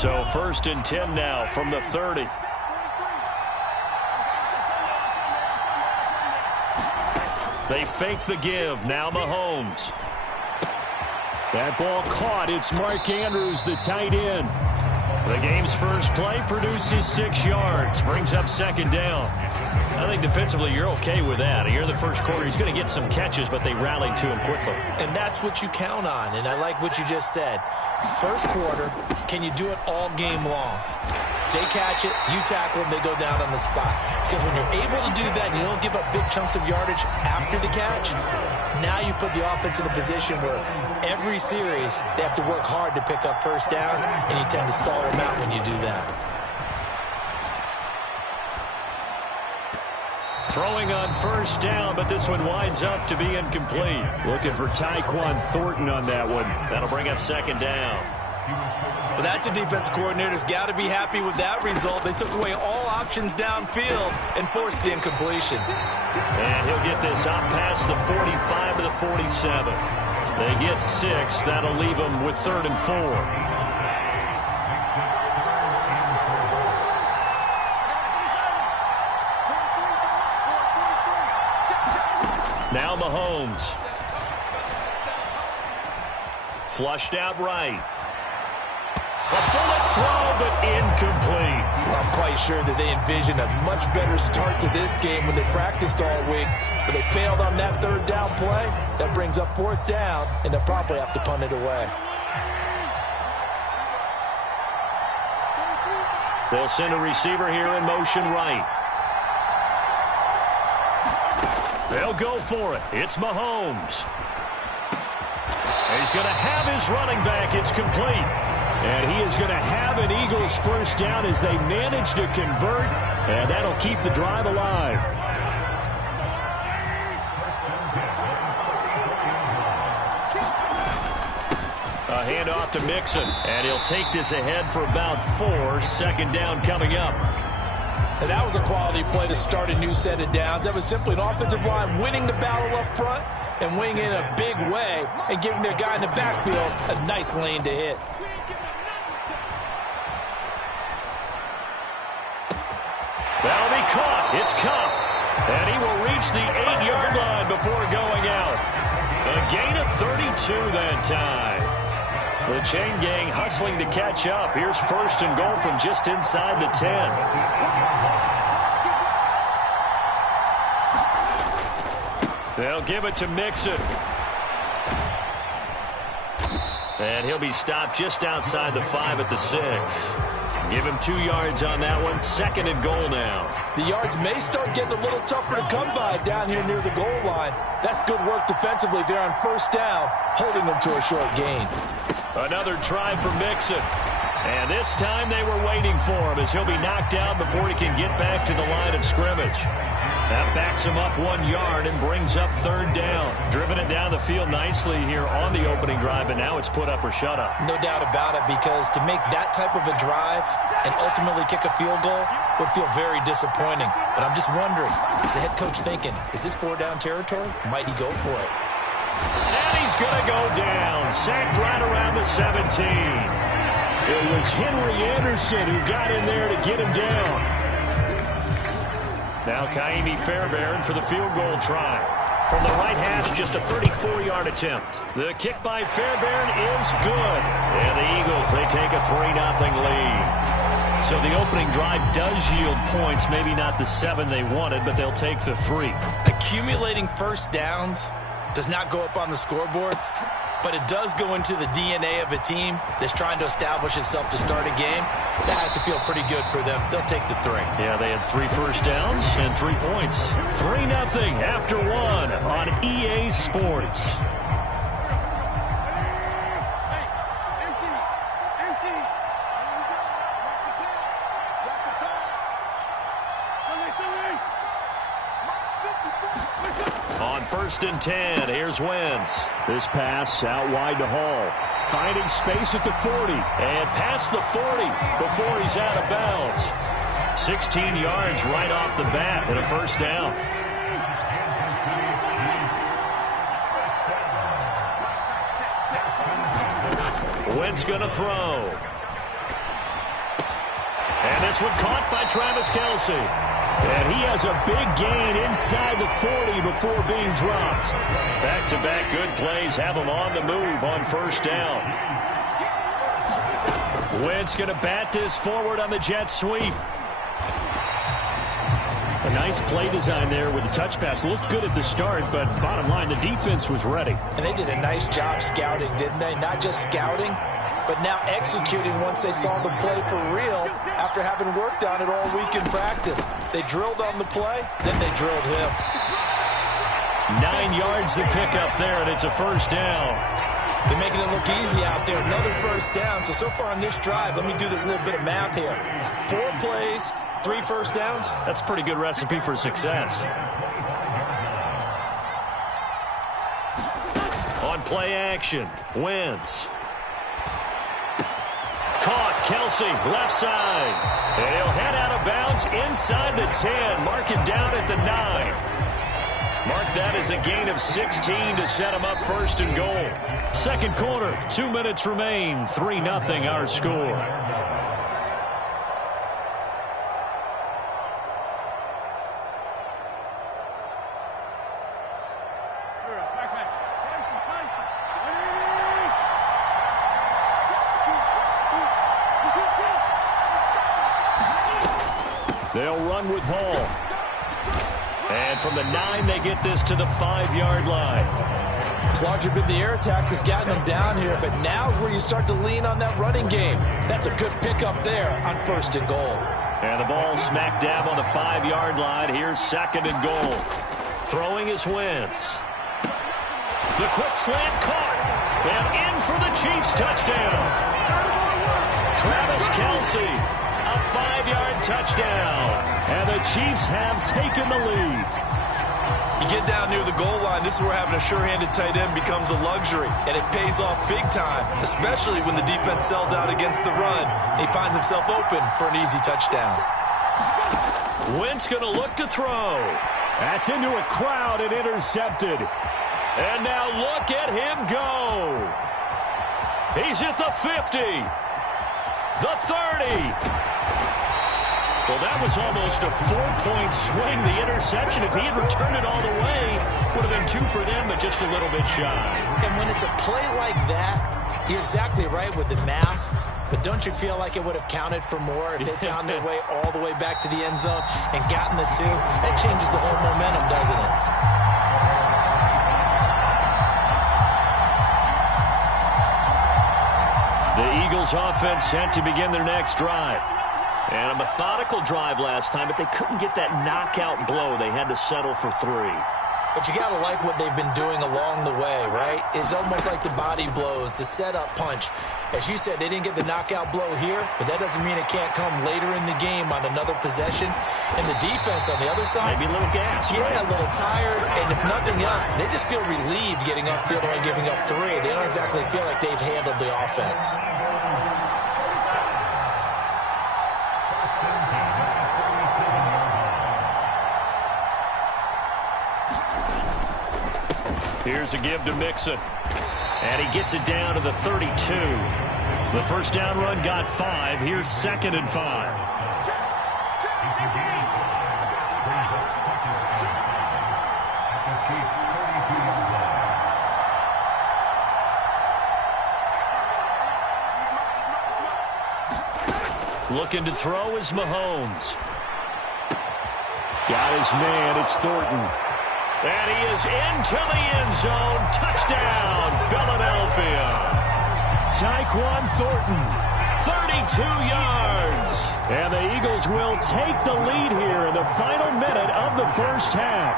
So 1st and 10 now from the 30. They fake the give. Now Mahomes. That ball caught. It's Mark Andrews, the tight end. The game's first play produces 6 yards. Brings up 2nd down. I think defensively you're okay with that. Here in the first quarter, he's going to get some catches, but they rallied to him quickly. And that's what you count on, and I like what you just said. First quarter, can you do it all game long? They catch it, you tackle them, they go down on the spot. Because when you're able to do that and you don't give up big chunks of yardage after the catch, now you put the offense in a position where every series they have to work hard to pick up first downs, and you tend to stall them out when you do that. Throwing on 1st down, but this one winds up to be incomplete. Looking for Tyquan Thornton on that one. That'll bring up 2nd down. Well, that's a defense coordinator's got to be happy with that result. They took away all options downfield and forced the incompletion. And he'll get this up past the 45 to the 47. They get 6. That'll leave them with 3rd and 4. Now Mahomes. Flushed out right. A bullet throw, but incomplete. I'm quite sure that they envisioned a much better start to this game when they practiced all week, but they failed on that 3rd down play. That brings up 4th down, and they'll probably have to punt it away. They'll send a receiver here in motion right. They'll go for it. It's Mahomes. He's going to have his running back. It's complete. And he is going to have an Eagles 1st down as they manage to convert, and that'll keep the drive alive. A handoff to Mixon, and he'll take this ahead for about 4. 2nd down coming up. And that was a quality play to start a new set of downs. That was simply an offensive line winning the battle up front and winning in a big way and giving their guy in the backfield a nice lane to hit. That'll be caught. It's Cup. And he will reach the 8-yard line before going out. A gain of 32 that time. The chain gang hustling to catch up. Here's 1st and goal from just inside the 10. They'll give it to Mixon. And he'll be stopped just outside the 5 at the 6. Give him 2 yards on that one. 2nd and goal now. The yards may start getting a little tougher to come by down here near the goal line. That's good work defensively there on 1st down, holding them to a short gain. Another try for Mixon. And this time they were waiting for him as he'll be knocked out before he can get back to the line of scrimmage. That backs him up 1 yard and brings up 3rd down. Driven it down the field nicely here on the opening drive, and now it's put up or shut up. No doubt about it, because to make that type of a drive and ultimately kick a field goal would feel very disappointing. But I'm just wondering, is the head coach thinking, is this 4-down territory? Might he go for it? And he's going to go down. Sacked right around the 17. It was Henry Anderson who got in there to get him down. Now Kaimi Fairbairn for the field goal try. From the right hash, just a 34-yard attempt. The kick by Fairbairn is good. And the Eagles, they take a 3-0 lead. So the opening drive does yield points, maybe not the 7 they wanted, but they'll take the 3. Accumulating 1st downs does not go up on the scoreboard, but it does go into the DNA of a team that's trying to establish itself to start a game. That has to feel pretty good for them. They'll take the 3. Yeah, they had 3 first downs and 3 points. 3-0 after 1 on EA Sports. On 1st and 10, here's Wentz. This pass out wide to Hall. Finding space at the 40. And past the 40 before he's out of bounds. 16 yards right off the bat and a 1st down. Wentz going to throw. This one caught by Travis Kelce. And he has a big gain inside the 40 before being dropped. Back-to-back good plays have him on the move on first down. Wentz going to bat this forward on the jet sweep. A nice play design there with the touch pass. Looked good at the start, but bottom line, the defense was ready. And they did a nice job scouting, didn't they? Not just scouting, but now executing once they saw the play for real after having worked on it all week in practice. They drilled on the play, then they drilled him. 9 yards to pick up there, and it's a first down. They're making it look easy out there. Another first down. So far on this drive, let me do this little bit of math here. 4 plays, 3 first downs. That's a pretty good recipe for success. On play action, Wentz. Caught, Kelce, left side. And he'll head out of bounds inside the 10. Mark it down at the 9. Mark that as a gain of 16 to set him up first and goal. Second quarter, 2 minutes remain. 3-0 our score. They'll run with Hall. And from the 9, they get this to the 5-yard line. It's largely been the air attack that's gotten them down here, but now is where you start to lean on that running game. That's a good pickup there on first and goal. And the ball smack dab on the 5-yard line. Here's second and goal. Throwing is Wentz. The quick slant caught. And in for the Chiefs touchdown. Travis Kelce, a 5-yard touchdown. And the Chiefs have taken the lead. You get down near the goal line, this is where having a sure-handed tight end becomes a luxury, and it pays off big time, especially when the defense sells out against the run. He finds himself open for an easy touchdown. Wentz going to look to throw. That's into a crowd and intercepted. And now look at him go. He's at the 50, the 30. Well, that was almost a 4-point swing, the interception. If he had returned it all the way, would have been 2 for them, but just a little bit shy. And when it's a play like that, you're exactly right with the math. But don't you feel like it would have counted for more if they found their way all the way back to the end zone and gotten the 2? That changes the whole momentum, doesn't it? The Eagles offense set to begin their next drive. And a methodical drive last time, but they couldn't get that knockout blow. They had to settle for 3. But you got to like what they've been doing along the way, right? It's almost like the body blows, the setup punch. As you said, they didn't get the knockout blow here, but that doesn't mean it can't come later in the game on another possession. And the defense on the other side, maybe a little gas, yeah, right? A little tired. And if nothing else, they just feel relieved getting upfield and giving up 3. They don't exactly feel like they've handled the offense. Here's a give to Mixon. And he gets it down to the 32. The first down run got 5. Here's second and 5. Looking to throw is Mahomes. Got his man. It's Thornton. And he is into the end zone. Touchdown, Philadelphia. Tyquan Thornton, 32 yards. And the Eagles will take the lead here in the final minute of the first half.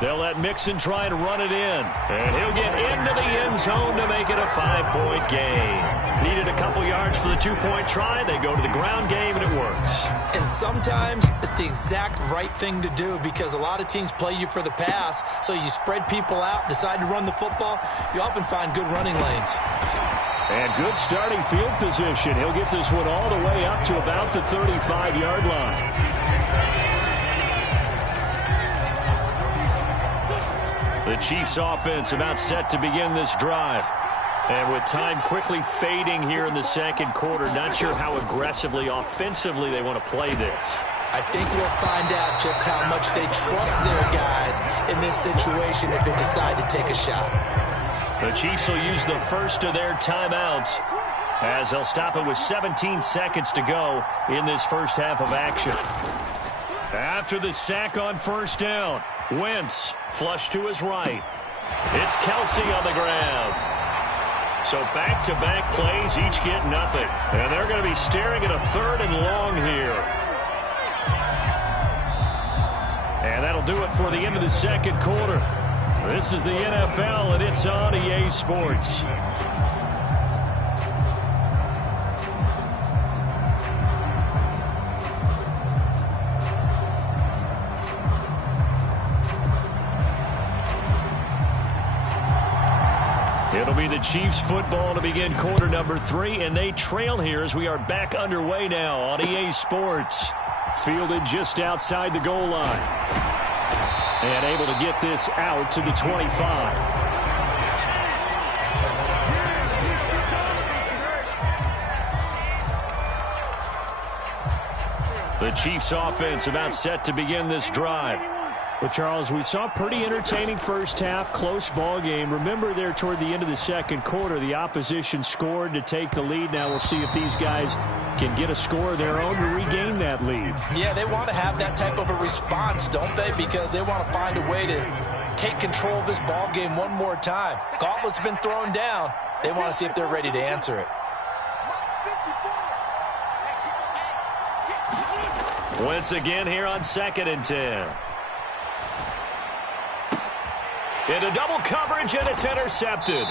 They'll let Mixon try to run it in. And he'll get into the end zone to make it a 5-point game. Needed a couple yards for the 2-point try. They go to the ground game, and it works. And sometimes it's the exact right thing to do because a lot of teams play you for the pass. So you spread people out, decide to run the football. You often find good running lanes. And good starting field position. He'll get this one all the way up to about the 35-yard line. The Chiefs offense about set to begin this drive. And with time quickly fading here in the second quarter, not sure how aggressively, offensively they want to play this. I think we'll find out just how much they trust their guys in this situation if they decide to take a shot. The Chiefs will use the first of their timeouts as they'll stop it with 17 seconds to go in this first half of action. After the sack on first down, Wentz flush to his right. It's Kelsey on the ground. So back-to-back plays, each get nothing. And they're going to be staring at a 3rd and long here. And that'll do it for the end of the second quarter. This is the NFL, and it's on EA Sports. It'll be the Chiefs football to begin quarter number 3, and they trail here as we are back underway now on EA Sports. Fielded just outside the goal line. And able to get this out to the 25. The Chiefs offense about set to begin this drive. Well, Charles, we saw a pretty entertaining first half, close ball game. Remember there toward the end of the second quarter, the opposition scored to take the lead. Now we'll see if these guys can get a score of their own to regain that lead. Yeah, they want to have that type of a response, don't they? Because they want to find a way to take control of this ball game one more time. Gauntlet's been thrown down. They want to see if they're ready to answer it. Once again here on 2nd and 10. Into double coverage, and it's intercepted.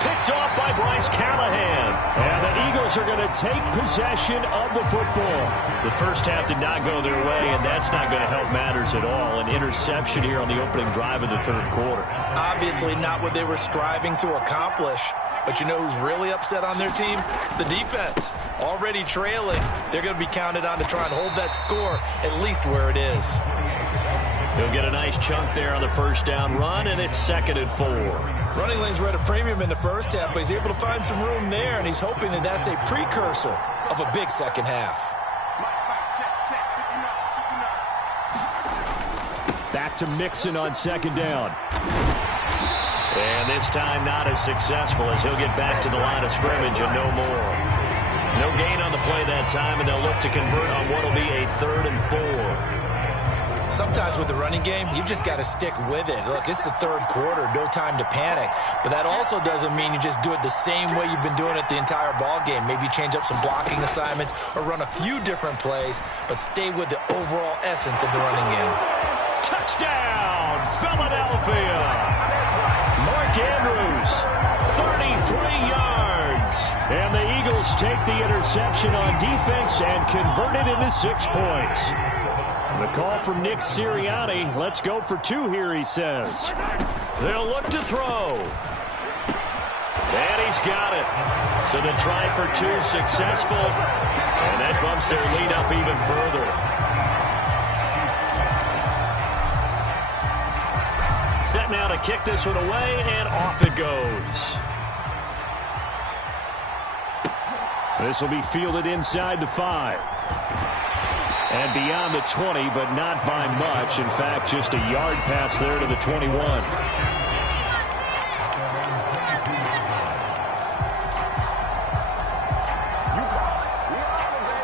Picked off by Bryce Callahan. And the Eagles are going to take possession of the football. The first half did not go their way, and that's not going to help matters at all. An interception here on the opening drive of the third quarter. Obviously not what they were striving to accomplish. But you know who's really upset on their team? The defense. Already trailing. They're going to be counted on to try and hold that score at least where it is. He'll get a nice chunk there on the first down run, and it's 2nd and 4. Running lanes were at a premium in the first half, but he's able to find some room there, and he's hoping that that's a precursor of a big second half. Back to Mixon on 2nd down. And this time not as successful as he'll get back to the line of scrimmage and no more. No gain on the play that time, and they'll look to convert on what will be a 3rd and 4. Sometimes with the running game, you've just got to stick with it. Look, it's the third quarter, no time to panic. But that also doesn't mean you just do it the same way you've been doing it the entire ball game. Maybe change up some blocking assignments or run a few different plays, but stay with the overall essence of the running game. Touchdown, Philadelphia! Mark Andrews, 33 yards. And the Eagles take the interception on defense and convert it into 6 points. The call from Nick Sirianni. Let's go for 2 here, he says. They'll look to throw. And he's got it. So the try for 2 successful. And that bumps their lead up even further. Set now to kick this one away, and off it goes. This will be fielded inside the 5. And beyond the 20, but not by much. In fact, just a yard pass there to the 21.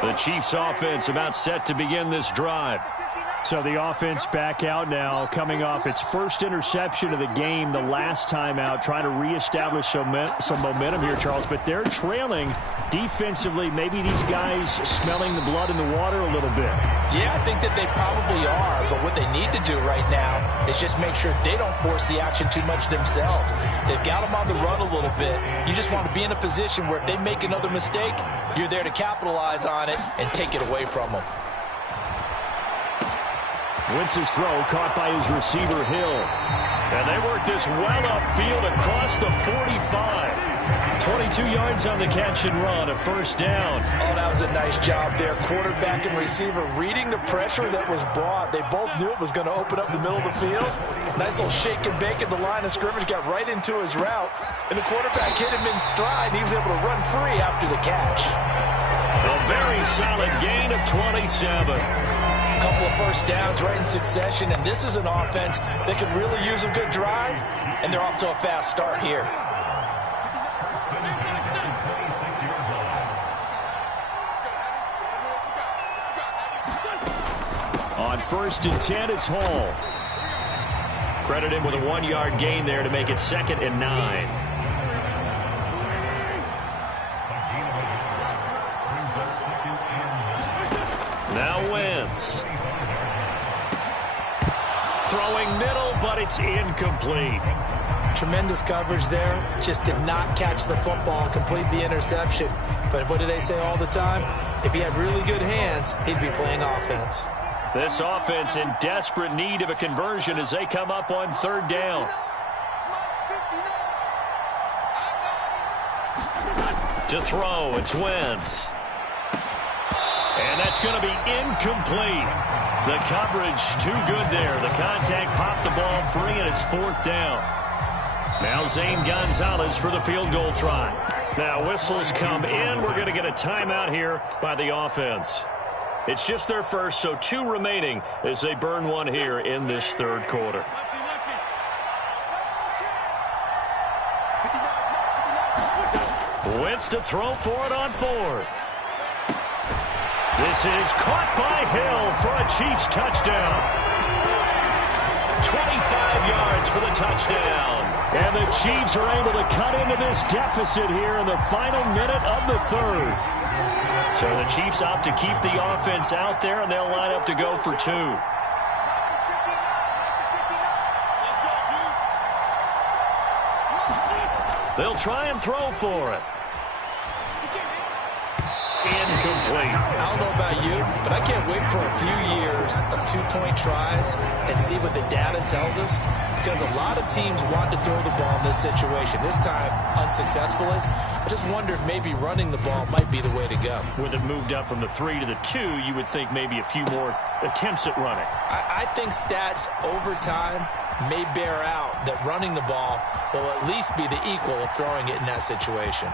The Chiefs offense about set to begin this drive. So the offense back out now, coming off its first interception of the game the last time out, trying to reestablish some momentum here, Charles. But they're trailing defensively. Maybe these guys smelling the blood in the water a little bit. Yeah, I think that they probably are. But what they need to do right now is just make sure they don't force the action too much themselves. They've got them on the run a little bit. You just want to be in a position where if they make another mistake, you're there to capitalize on it and take it away from them. Wentz's throw caught by his receiver, Hill. And they work this well upfield across the 45. 22 yards on the catch and run, a first down. Oh, that was a nice job there. Quarterback and receiver reading the pressure that was brought. They both knew it was going to open up the middle of the field. Nice little shake and bake at the line of scrimmage, got right into his route, and the quarterback hit him in stride. He was able to run free after the catch. A very solid gain of 27. A couple of first downs right in succession, and this is an offense that could really use a good drive, and they're off to a fast start here. On 1st and 10, it's Hall. Credit him with a 1-yard gain there to make it 2nd and 9. Now Wentz. Throwing middle, but it's incomplete. Tremendous coverage there. Just did not catch the football, complete the interception. But what do they say all the time? If he had really good hands, he'd be playing offense. This offense in desperate need of a conversion as they come up on 3rd down. To throw, it's Wentz. And that's going to be incomplete. The coverage too good there. The contact popped the ball free, and it's 4th down. Now Zane Gonzalez for the field goal try. Now whistles come in. We're going to get a timeout here by the offense. It's just their first, so 2 remaining as they burn one here in this 3rd quarter. Wentz to throw for it on 4th. This is caught by Hill for a Chiefs touchdown. 25 yards for the touchdown. And the Chiefs are able to cut into this deficit here in the final minute of the 3rd. So the Chiefs opt to keep the offense out there, and they'll line up to go for 2. They'll try and throw for it. Incomplete. I don't know about you, but I can't wait for a few years of 2-point tries and see what the data tells us, because a lot of teams want to throw the ball in this situation. This time, unsuccessfully. I just wondered maybe running the ball might be the way to go. With it moved up from the 3 to the 2, you would think maybe a few more attempts at running. I think stats over time may bear out that running the ball will at least be the equal of throwing it in that situation.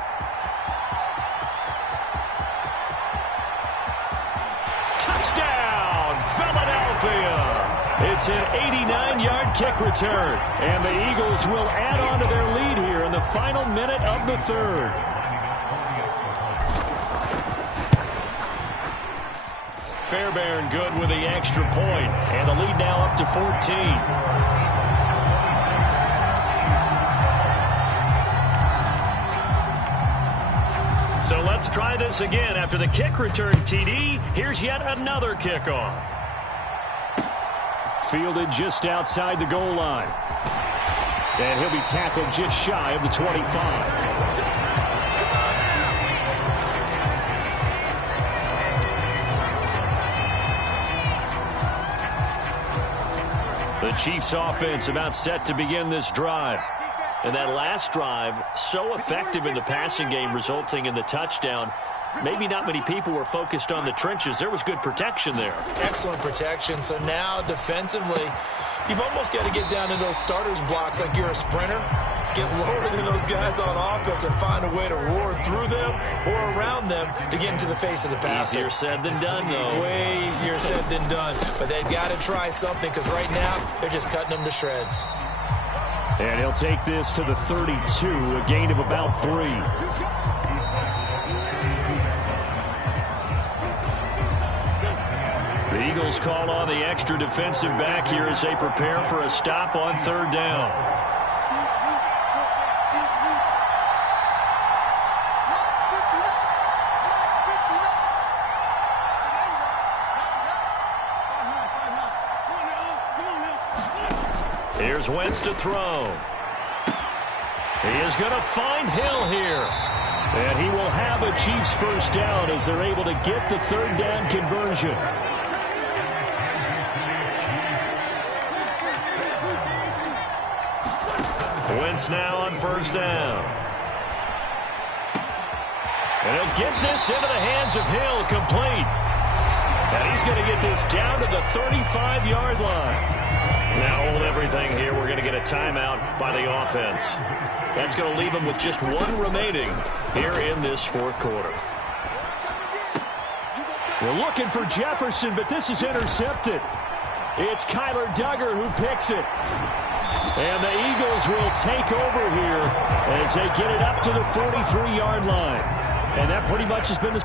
Touchdown, Philadelphia! It's an 89-yard kick return, and the Eagles will add on to their lead here in the final minute of the 3rd. Fairbairn good with the extra point, and the lead now up to 14. So let's try this again. After the kick return TD, here's yet another kickoff. Fielded just outside the goal line. And he'll be tackled just shy of the 25. The Chiefs offense about set to begin this drive. And that last drive, so effective in the passing game, resulting in the touchdown. Maybe not many people were focused on the trenches. There was good protection there. Excellent protection. So now defensively, you've almost got to get down into those starters blocks like you're a sprinter. Get lower than those guys on offense and find a way to roar through them or around them to get into the face of the passer. Easier said than done, though. Way easier said than done. But they've got to try something, because right now they're just cutting them to shreds. And he'll take this to the 32, a gain of about 3. The Eagles call on the extra defensive back here as they prepare for a stop on 3rd down. Here's Wentz to throw. He is going to find Hill here. And he will have a Chiefs first down as they're able to get the 3rd down conversion. Wentz now on 1st down. And he'll get this into the hands of Hill, complete. And he's going to get this down to the 35-yard line. Now hold everything here. We're going to get a timeout by the offense. That's going to leave them with just one remaining here in this fourth quarter. We're looking for Jefferson, but this is intercepted. It's Kyler Duggar who picks it. And the Eagles will take over here as they get it up to the 43-yard line. And that pretty much has been the